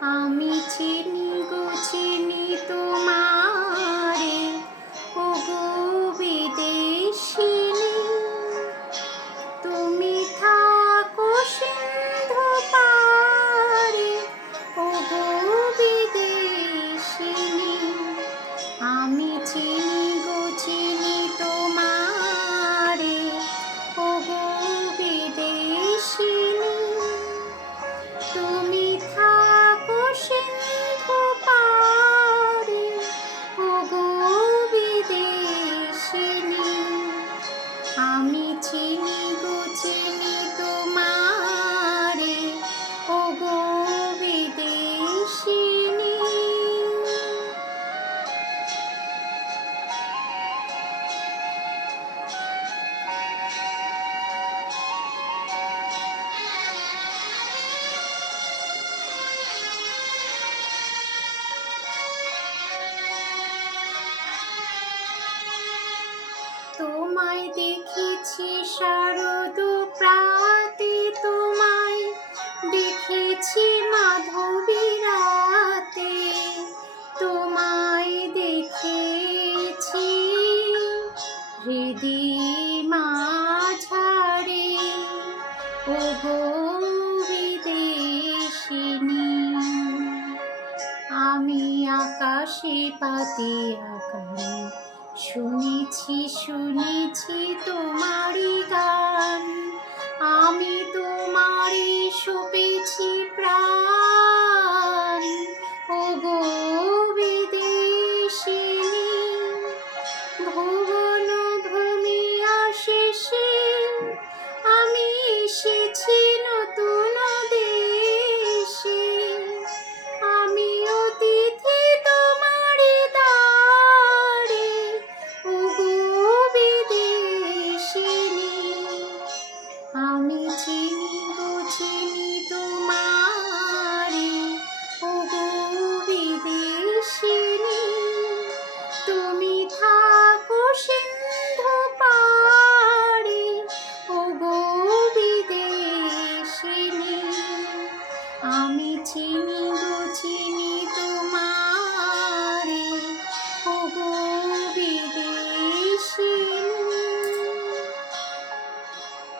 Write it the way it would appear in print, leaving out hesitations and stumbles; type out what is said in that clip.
আমি চিনি গো চিনি তোমারে, ওগো বিদেশিনী। তুমি থাকো সিন্ধু পারে, ওগো বিদেশিনী। আমি চিনি গো চিনি তোমারে, ওগো বিদেশিনী। তুমি থাকো সিন্ধু পারে, ওগো বিদেশিনী। আমি চিনি গো চিনি তোমারে, ওগো বিদেশিনী। তোমায় দেখেছি শারদ প্রাতে, তোমায় দেখেছি মাধবী রাতে, তোমায় দেখেছি হৃদি মাঝারে, ওগো বিদেশিনী। আমি আকাশে পাতে আকারে শুনেছি শুনেছি তোমারই গান। আমি তোমারে সপেছি প্রাণ, ওগো বিদেশিনী। ভুবন ভ্রমিয়া শেষে আমি এসেছি নতুন দেশে। আমি অতিথি তোমারি দ্বারে, ওগো বিদেশিনী। আমি চিনি গো চিনি তোমারে, ওগো বিদেশিনী। তুমি থাকো সিন্ধু পারে, ওগো বিদেশিনী। আমি চিনি গো চিনি তোমারে।